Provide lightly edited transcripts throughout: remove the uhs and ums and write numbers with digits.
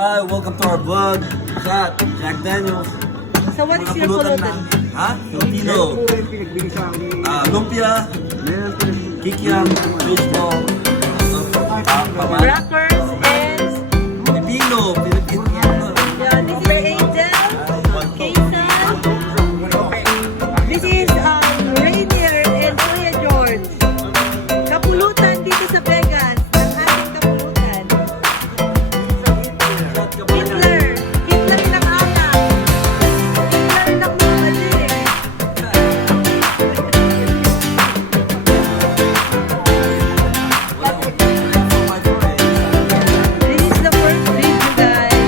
Hi, welcome to our vlog. Shot, Jack Daniels. So what is Mga your pulutan pulutan? Ha? Filipino. Lumpia, kikiam, baseball, paman. Crackers and Filipino. yeah, this is Angel, Kason. This is Rainier and Kuya George. Kapulutan dito sa Vegas. Ang ating kapulutan. Hitler. Hitler ng anak. Hitler ng mga mali. This is the first video, guys.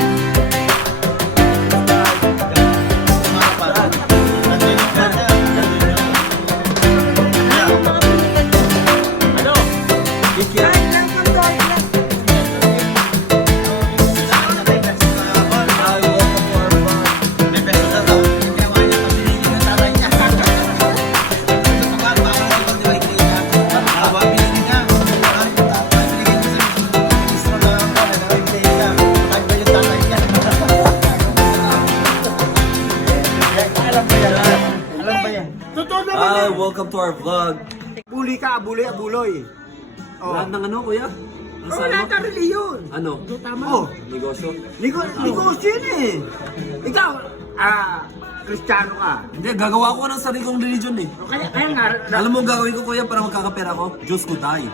Ano yung mga pulutan nyo? Kikiam. Kahit lang ang dog lang. Hi, welcome to our vlog. Hi, welcome to our vlog. Buli ka, abuloy. Oh. Lahat ng ano, kuya? Ang Oh, sabi lahat mo? ng reliyon. Ano? Oh, Negosyo? negosyo yun eh. Ikaw, Kristiyano ka. Hindi, gagawa ko ng sarili kong religion eh. Kaya nga, Alam mo ang gagawin ko kuya para magkakapera ko? Diyos ko tayo.